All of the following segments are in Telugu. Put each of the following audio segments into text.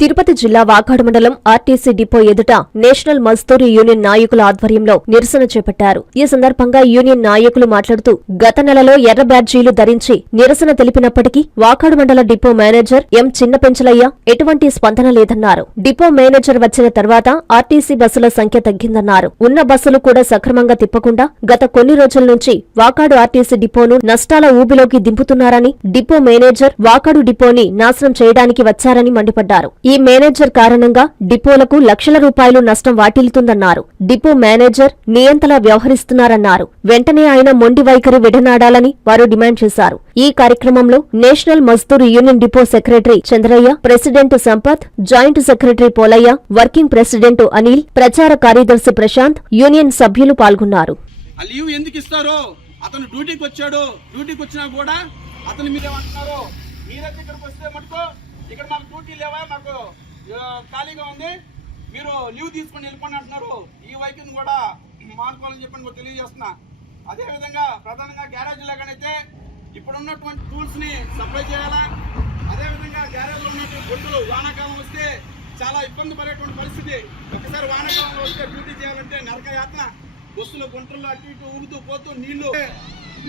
తిరుపతి జిల్లా వాకాడు మండలం ఆర్టీసీ డిపో ఎదుట నేషనల్ మజ్దూర్ యూనియన్ నాయకుల ఆధ్వర్యంలో నిరసన చేపట్టారు. ఈ సందర్భంగా యూనియన్ నాయకులు మాట్లాడుతూ గత నెలలో ఎర్ర బ్యాడ్జీలు ధరించి నిరసన తెలిపినప్పటికీ వాకాడు మండల డిపో మేనేజర్ ఎం చిన్నపెంచలయ్య ఎటువంటి స్పందన లేదన్నారు. డిపో మేనేజర్ వచ్చిన తర్వాత ఆర్టీసీ బస్సుల సంఖ్య తగ్గిందన్నారు. ఉన్న బస్సులు కూడా సక్రమంగా తిప్పకుండా గత కొన్ని రోజుల నుంచి వాకాడు ఆర్టీసీ డిపోను నష్టాల ఊబిలోకి దింపుతున్నారని డిపో మేనేజర్ వాకాడు డిపోని నాశనం చేయడానికి వచ్చారని మండిపడ్డారు. ఈ మేనేజర్ కారణంగా డిపోలకు లక్షల రూపాయలు నష్టం వాటిల్లుతుందన్నారు. Depot manager నియంతలా వ్యవహరిస్తున్నారన్నారు. వెంటనే ఆయన మొండి వైఖరి విడనాడాలని వారు డిమాండ్ చేశారు. ఈ కార్యక్రమంలో national Mazdoor union depot secretary Chandraiah president Sampath joint secretary Polaiah working president Anil ప్రచార కార్యదర్శి ప్రశాంత్ యూనియన్ సభ్యులు పాల్గొన్నారు. లీవ్ ఎందుకు అతను డ్యూటీకి వచ్చాడు డ్యూటీకి వచ్చినా కూడా అతను మీరైతే ఇక్కడికి వస్తే మటుకో ఇక్కడ మాకు డ్యూటీ లేవా? మాకు ఖాళీగా ఉంది. మీరు లీవ్ తీసుకొని వెళ్ళిపోండి అంటున్నారు. ఈ వైఖరిని కూడా మానుకోవాలని చెప్పని కూడా తెలియజేస్తున్నా. అదేవిధంగా ప్రధానంగా గ్యారేజ్ లాగానైతే ఇప్పుడున్నటువంటి టూల్స్ని సప్లై చేయాలా? అదేవిధంగా గ్యారేజ్లో ఉన్నటువంటి గొడ్డులు వానాకాలం వస్తే చాలా ఇబ్బంది పడేటువంటి పరిస్థితి. ఒకసారి వానాకాలంలో వస్తే డ్యూటీ చేయాలంటే నరక యాత్ర బస్సులో గుంటల్లో అటు ఇటు ఊగుతూ పోతూ నీళ్ళు.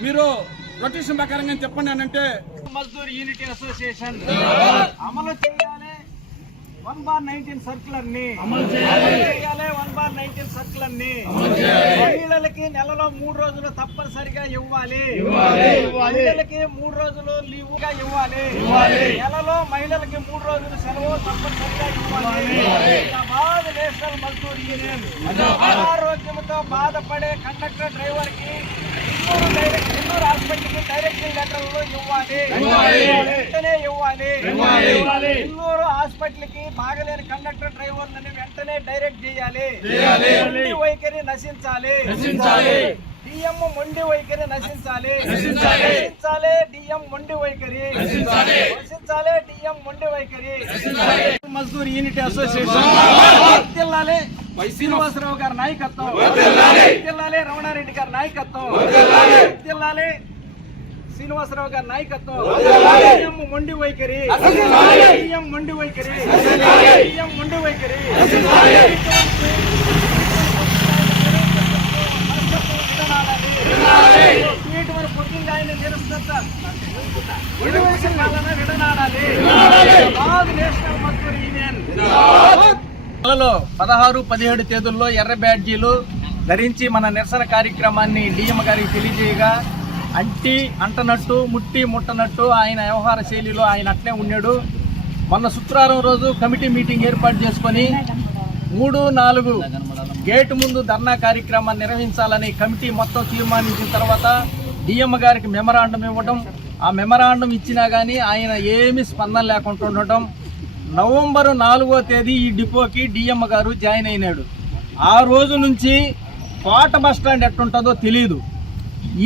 మీరు రొటేషన్ ప్రకారంగా చెప్పండి అని అంటే మజ్దూర్ యూనిటీ అసోసియేషన్ అమలు చేయాలి వన్ బార్ నైన్టీన్ సర్కులర్ని. అమలు చేయాలి. వన్ బార్ నైన్టీన్ సర్కులర్ని. మహిళలకి నెలలో మూడు రోజులు తప్పనిసరిగా ఇవ్వాలి. మహిళలకి మూడు రోజులు లీవ్గా ఇవ్వాలి. నెలలో మహిళలకి మూడు రోజులు సెలవు తప్పనిసరిగా ఇవ్వాలి. National Mazdoor union. అనారోగ్యంతో బాధపడే కండక్టర్ డ్రైవర్కి ఇన్నూరు డైరెక్ట్ లెటర్లు ఇవ్వాలి. వెంటనే ఇవ్వాలి. ఇన్నూరు హాస్పిటల్కి బాగలేని కండక్టర్ డ్రైవర్లని వెంటనే డైరెక్ట్ చేయాలి. మొండి వైఖరి నశించాలి. డిఎం మొండి వైఖరి నశించాలి. నశించాలి. డిఎం మొండి వైఖరి. నశించాలి. డిఎం మొండి వైఖరి. Mazdoor unity association. వర్ధిల్లాలి శ్రీనివాసరావు గారి నాయకత్వం. వర్ధిల్లాలి రమణారెడ్డి గారి నాయకత్వం. వర్ధిల్లాలి శ్రీనివాసరావు గారి నాయకత్వం. డిఎం మొండి వైఖరి. డిఎం మొండి వైఖరి. డిఎం మొండి వైఖరి. ఇటువంటి బుకింగ్ ఆయన నిరస్తత ఇరువైపు పాలన విడనాడాలి. బాగ్ నేషనల్ నెలలో పదహారు పదిహేడు తేదీల్లో ఎర్ర బ్యాడ్జీలు ధరించి మన నిరసన కార్యక్రమాన్ని డిఎం గారికి తెలియజేయగా అంటి అంటనట్టు ముట్టి ముట్టనట్టు ఆయన వ్యవహార శైలిలో ఆయన అట్లే ఉన్నాడు. మొన్న శుక్రవారం రోజు కమిటీ మీటింగ్ ఏర్పాటు చేసుకొని మూడు నాలుగు గేటు ముందు ధర్నా కార్యక్రమాన్ని నిర్వహించాలని కమిటీ మొత్తం తీర్మానించిన తర్వాత డిఎం గారికి మెమరాండం ఇవ్వడం. ఆ మెమరాండం ఇచ్చినా కానీ ఆయన ఏమీ స్పందన లేకుండా ఉండటం. నవంబర్ నాలుగో తేదీ ఈ డిపోకి డిఎం గారు జాయిన్ అయినాడు. ఆ రోజు నుంచి కోట బస్ స్టాండ్ ఎట్టుంటుందో తెలియదు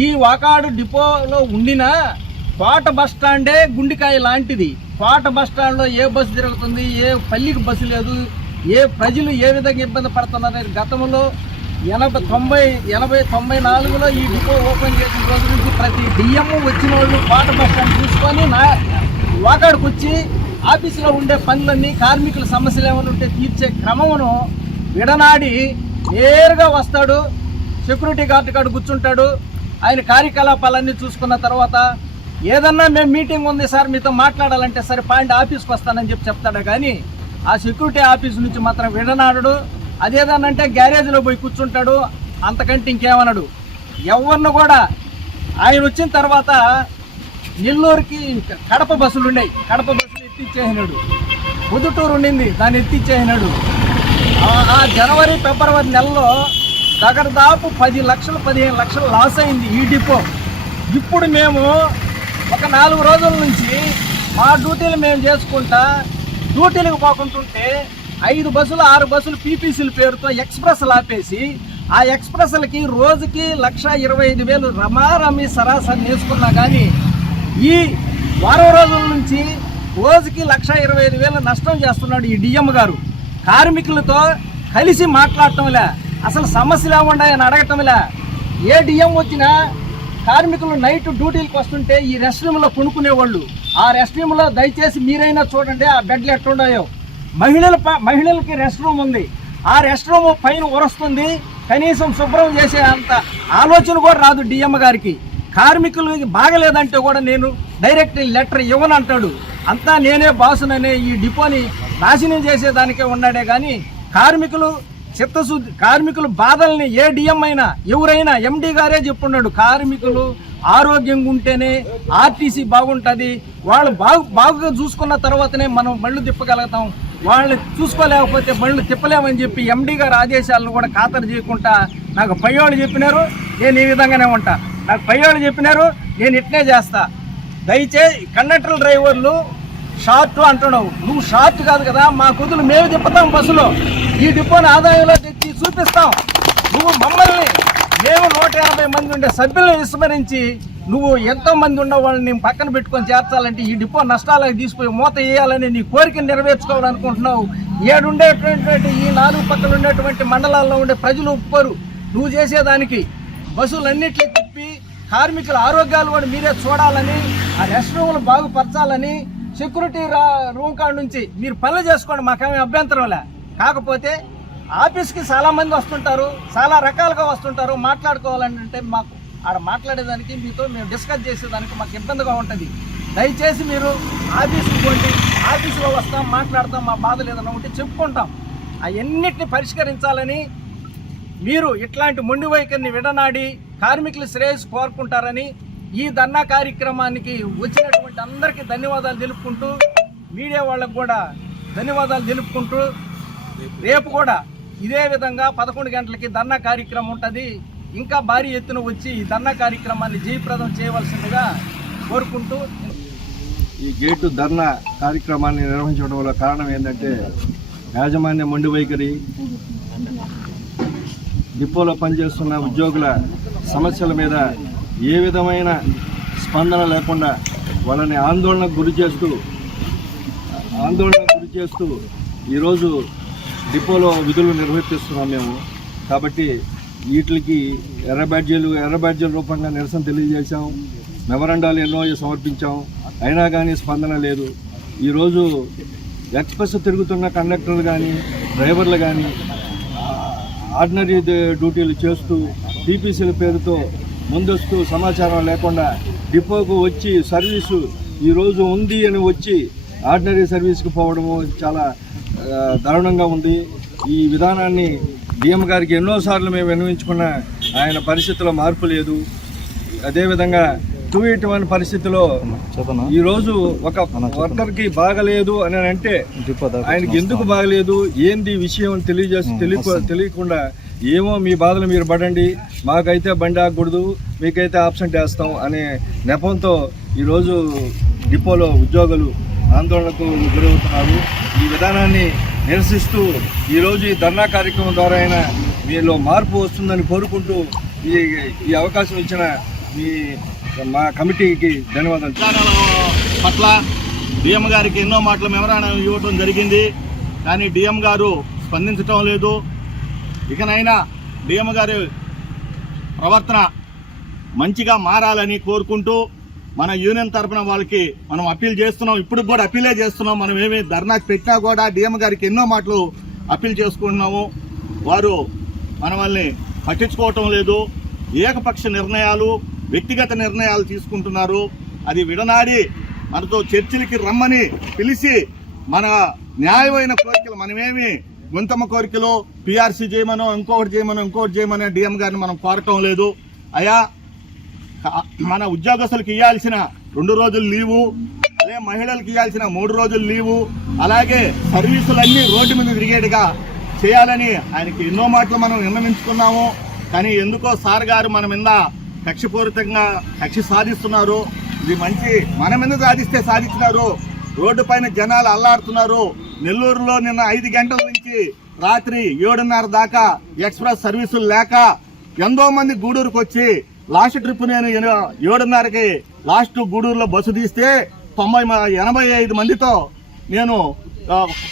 ఈ వాకాడు డిపోలో ఉండిన కోట బస్ స్టాండే గుండికాయ లాంటిది. కోట బస్ స్టాండ్లో ఏ బస్సు తిరుగుతుంది ఏ పల్లికి బస్సు లేదు ఏ ప్రజలు ఏ విధంగా ఇబ్బంది పడుతున్నారు అనేది గతంలో ఎనభై తొంభై ఎనభై తొంభై నాలుగులో ఈ డిపో ఓపెన్ చేసిన రోజు నుంచి ప్రతి డిఎం వచ్చిన వాళ్ళు కోట బస్ స్టాండ్ చూసుకొని నా వాకాడుకు వచ్చి ఆఫీసులో ఉండే పనులన్నీ కార్మికుల సమస్యలు ఏమైనా ఉంటే తీర్చే క్రమమును విడనాడి నేరుగా వస్తాడు. సెక్యూరిటీ గార్డు కాడు కూర్చుంటాడు. ఆయన కార్యకలాపాలన్నీ చూసుకున్న తర్వాత ఏదన్నా మేము మీటింగ్ ఉంది సార్ మీతో మాట్లాడాలంటే సరే పాయింట్ ఆఫీస్కి వస్తానని చెప్పి చెప్తాడు. కానీ ఆ సెక్యూరిటీ ఆఫీస్ నుంచి మాత్రం విడనాడడు. అదేదన్నంటే గ్యారేజ్లో పోయి కూర్చుంటాడు. అంతకంటే ఇంకేమనడు. ఎవరిని కూడా ఆయన వచ్చిన తర్వాత నెల్లూరుకి కడప బస్సులు ఉన్నాయి కడప బస్సులు ఎత్తిచ్చేసినాడు. పొద్దుటూరు ఉండింది దాన్ని ఎత్తిచ్చేసినాడు. ఆ- జనవరి ఫిబ్రవరి నెలలో దగ్గర దాపు పది లక్షలు పదిహేను లక్షలు లాస్ అయింది ఈ డిపో. ఇప్పుడు మేము ఒక నాలుగు రోజుల నుంచి మా డ్యూటీలు మేము చేసుకుంటా డ్యూటీలకు పోకుంటుంటే ఐదు బస్సులు ఆరు బస్సులు పీపీసీల పేరుతో ఎక్స్ప్రెస్లు ఆపేసి ఆ ఎక్స్ప్రెస్లకి రోజుకి లక్ష ఇరవై ఐదు వేలు రమారమి సరాసరి వేసుకున్నా కానీ ఈ వారం రోజుల నుంచి రోజుకి లక్ష ఇరవై ఐదు వేల నష్టం చేస్తున్నాడు ఈ డిఎం గారు. కార్మికులతో కలిసి మాట్లాడటంలే. అసలు సమస్యలు ఏమున్నాయని అడగటంలే. ఏ డిఎం వచ్చినా కార్మికులు నైట్ డ్యూటీలకు వస్తుంటే ఈ రెస్ట్ రూమ్లో కొనుక్కునేవాళ్ళు ఆ రెస్ట్ రూమ్లో దయచేసి మీరైనా చూడండి ఆ బెడ్లు ఎట్లున్నాయో. మహిళల ప- మహిళలకి రెస్ట్ రూమ్ ఉంది. ఆ రెస్ట్ రూమ్ పైన ఉరస్తుంది కనీసం శుభ్రం చేసే అంత ఆలోచన కూడా రాదు డిఎం గారికి. కార్మికులకి బాగలేదంటే కూడా నేను డైరెక్ట్ లెటర్ ఇవ్వను అంటాడు. అంతా నేనే బాసుననే ఈ డిపోని నాశనం చేసేదానికే ఉన్నాడే కానీ కార్మికులు చిత్తశుద్ధి కార్మికుల బాధల్ని ఏ డిఎం అయినా ఎవరైనా ఎండి గారే చెప్పున్నాడు. కార్మికులు ఆరోగ్యంగా ఉంటేనే ఆర్టీసీ బాగుంటుంది. వాళ్ళు బాగు బాగుగా చూసుకున్న తర్వాతనే మనం బళ్ళు తిప్పగలుగుతాం. వాళ్ళు చూసుకోలేకపోతే మళ్ళీ తిప్పలేమని చెప్పి ఎండి గారు ఆదేశాలను కూడా ఖాతరు చేయకుండా నాకు పయ్యోళ్ళు చెప్పినారు. నేను ఈ విధంగానే ఉంటా. నాకు పయ్యోళ్ళు చెప్పినారు నేను ఇట్నే చేస్తా. దయచేసి కండక్టర్ డ్రైవర్లు షార్ట్ అంటున్నావు. నువ్వు షార్ట్ కాదు కదా మా కొద్దులు మేము తిప్పుతాం బస్సులో. ఈ డిపోని ఆదాయంలో తెచ్చి చూపిస్తాం. నువ్వు మమ్మల్ని మేము నూట యాభై మంది ఉండే సభ్యులను విస్మరించి నువ్వు ఎంతో మంది ఉన్న వాళ్ళని పక్కన పెట్టుకొని చేర్చాలంటే ఈ డిపో నష్టాలకు తీసుకుపోయి మూత వేయాలని నీ కోరిక నెరవేర్చుకోవాలనుకుంటున్నావు. ఏడుండేటువంటి ఈ నాలుగు పక్కన ఉండేటువంటి మండలాల్లో ఉండే ప్రజలు ఒప్పుకోరు. నువ్వు చేసేదానికి బస్సులన్నిట్లు కార్మికుల ఆరోగ్యాలు కూడా మీరే చూడాలని ఆ రెస్ట్ రూమ్లు బాగుపరచాలని సెక్యూరిటీ రా రూమ్ కాడ నుంచి మీరు పనులు చేసుకోండి మాకేమీ అభ్యంతరం లే. కాకపోతే ఆఫీస్కి చాలామంది వస్తుంటారు చాలా రకాలుగా వస్తుంటారు మాట్లాడుకోవాలంటే మాకు ఆడ మాట్లాడేదానికి మీతో మేము డిస్కస్ చేసేదానికి మాకు ఇబ్బందిగా ఉంటుంది. దయచేసి మీరు ఆఫీస్కి పోండి ఆఫీసులో వస్తాం మాట్లాడతాం మా బాధలు ఏదైనా ఉంటే చెప్పుకుంటాం. అవన్నిటిని పరిష్కరించాలని మీరు ఇట్లాంటి మొండి వైఖరిని విడనాడి కార్మికుల శ్రేయస్సు కోరుకుంటారని ఈ ధర్నా కార్యక్రమానికి వచ్చినటువంటి అందరికీ ధన్యవాదాలు తెలుపుకుంటూ మీడియా వాళ్ళకు కూడా ధన్యవాదాలు తెలుపుకుంటూ రేపు కూడా ఇదే విధంగా పదకొండు గంటలకి ధర్నా కార్యక్రమం ఉంటుంది. ఇంకా భారీ ఎత్తున వచ్చి ఈ ధర్నా కార్యక్రమాన్ని జయప్రదం చేయవలసిందిగా కోరుకుంటూ ఈ గేటు ధర్నా కార్యక్రమాన్ని నిర్వహించడం వల్ల కారణం ఏంటంటే యాజమాన్య మొండి వైఖరి డిపోలో పనిచేస్తున్న ఉద్యోగుల సమస్యల మీద ఏ విధమైన స్పందన లేకుండా వాళ్ళని ఆందోళనకు గురి చేస్తూ ఆందోళనకు గురి చేస్తూ ఈరోజు డిపోలో విధులు నిర్వర్తిస్తున్నాం మేము. కాబట్టి వీటికి ఎర్ర బ్యాడ్జీలు ఎర్ర బ్యాడ్జీల రూపంగా నిరసన తెలియజేశాం. మెమరండాలు ఎన్నో సమర్పించాం. అయినా కానీ స్పందన లేదు. ఈరోజు ఎక్స్ప్రెస్ తిరుగుతున్న కండక్టర్లు కానీ డ్రైవర్లు కానీ ఆర్డినరీ డ్యూటీలు చేస్తూ టీపీసీల పేరుతో ముందస్తు సమాచారం లేకుండా డిపోకు వచ్చి సర్వీసు ఈరోజు ఉంది అని వచ్చి ఆర్డినరీ సర్వీస్కి పోవడము చాలా దారుణంగా ఉంది. ఈ విధానాన్ని డిఎం గారికి ఎన్నోసార్లు మేము విన్నవించుకున్న ఆయన పరిస్థితిలో మార్పు లేదు. అదేవిధంగా టూ ఎయిట్ వన్ పరిస్థితిలో ఈరోజు ఒక వర్కర్కి బాగలేదు అని అంటే ఆయనకి ఎందుకు బాగలేదు? ఏంది విషయం అని తెలియజేసి తెలియ తెలియకుండా ఏమో మీ బాధలు మీరు పడండి. మాకైతే బండి ఆగకూడదు మీకైతే ఆబ్సెంట్ వేస్తాం అనే నెపంతో ఈరోజు డిపోలో ఉద్యోగులు ఆందోళనకు గురవుతున్నారు. ఈ విధానాన్ని నిరసిస్తూ ఈరోజు ఈ ధర్నా కార్యక్రమం ద్వారా అయినా మీలో మార్పు వస్తుందని కోరుకుంటూ ఈ ఈ అవకాశం ఇచ్చిన మీ మా కమిటీకి ధన్యవాదాలు పట్ల డిఎం గారికి ఎన్నో మాటలు మెమరాండం ఇవ్వడం జరిగింది. కానీ డిఎం గారు స్పందించటం లేదు. ఇకనైనా డిఎం గారి ప్రవర్తన మంచిగా మారాలని కోరుకుంటూ మన యూనియన్ తరఫున వాళ్ళకి మనం అప్పీల్ చేస్తున్నాం. ఇప్పుడు కూడా అప్పీలే చేస్తున్నాం. మనం ఏమి ధర్నాకి పెట్టినా కూడా డిఎం గారికి ఎన్నో మాటలు అప్పీల్ చేసుకుంటున్నాము. వారు మనల్ని పట్టించుకోవటం లేదు. ఏకపక్ష నిర్ణయాలు వ్యక్తిగత నిర్ణయాలు తీసుకుంటున్నారు. అది విడనాడి మనతో చర్చలకి రమ్మని పిలిచి మన న్యాయమైన కోరికలు మనమేమి గుంతమ్మ కోరికలు పిఆర్సీ చేయమనో ఇంకొకటి చేయమనో ఇంకొకటి చేయమనో డిఎం గారిని మనం కోరటం లేదు. అయా మన ఉద్యోగస్తులకు ఇవ్వాల్సిన రెండు రోజులు లీవు అదే మహిళలకు ఇవ్వాల్సిన మూడు రోజులు లీవు అలాగే సర్వీసులన్నీ రోడ్డు మీద తిరిగేట్టుగా చేయాలని ఆయనకి ఎన్నో మాటలు మనం నిర్ణయించుకున్నాము కానీ ఎందుకో సార్ గారు మన మీద కక్షపూరితంగా కక్ష సాధిస్తున్నారు. ఇది మంచి మన మీద సాధిస్తే సాధించినారు. రోడ్డు పైన జనాలు అల్లాడుతున్నారు. నెల్లూరులో నిన్న ఐదు గంటల నుంచి రాత్రి ఏడున్నర దాకా ఎక్స్ప్రెస్ సర్వీసులు లేక ఎంతో మంది గూడూరుకు వచ్చి లాస్ట్ ట్రిప్ నేను ఏడున్నరకి లాస్ట్ గూడూరులో బస్సు తీస్తే తొంభై మ- ఎనభై ఐదు మందితో నేను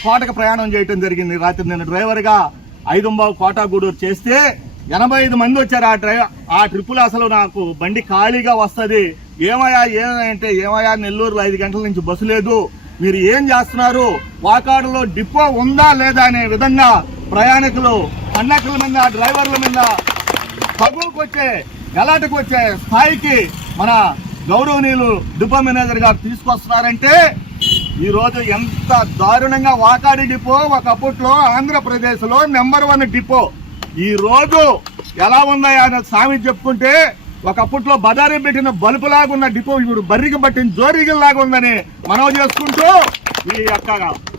కోటకు ప్రయాణం చేయటం జరిగింది. రాత్రి నేను డ్రైవర్గా ఐదు కోట గూడూరు చేస్తే ఎనభై ఐదు మంది వచ్చారు. ఆ డ్రైవర్ ఆ ట్రిప్పులు అసలు నాకు బండి ఖాళీగా వస్తుంది. ఏమయ్యా ఏమంటే ఏమయ్యా నెల్లూరులో ఐదు గంటల నుంచి బస్సు లేదు. మీరు ఏం చేస్తున్నారు? వాకాడులో డిపో ఉందా లేదా అనే విధంగా ప్రయాణికులు అన్నకుల మీద డ్రైవర్ల మీద పగులకు వచ్చే గలాటకు వచ్చే స్థాయికి మన గౌరవనీయులు డిపో మేనేజర్ గారు తీసుకొస్తున్నారంటే ఈ రోజు ఎంత దారుణంగా వాకాడి డిపో ఒకప్పట్లో ఆంధ్రప్రదేశ్లో నెంబర్ వన్ డిపో. ఈ రోజు ఎలా ఉందా అని స్వామి చెప్పుకుంటే ఒకప్పట్లో బదారి పెట్టిన బలుపులాగా ఉన్న డిపో ఇప్పుడు బర్రికి పట్టిన జోరిగిల్లాగా ఉందని మనవి చేసుకుంటూ ఈ యొక్క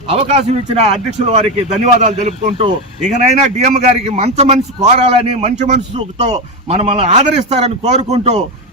అవకాశం ఇచ్చిన అధ్యక్షుల వారికి ధన్యవాదాలు తెలుపుకుంటూ ఇకనైనా డిఎం గారికి మంచి మనసు కోరాలని మంచి మనసుతో మనల్ని ఆదరిస్తారని కోరుకుంటూ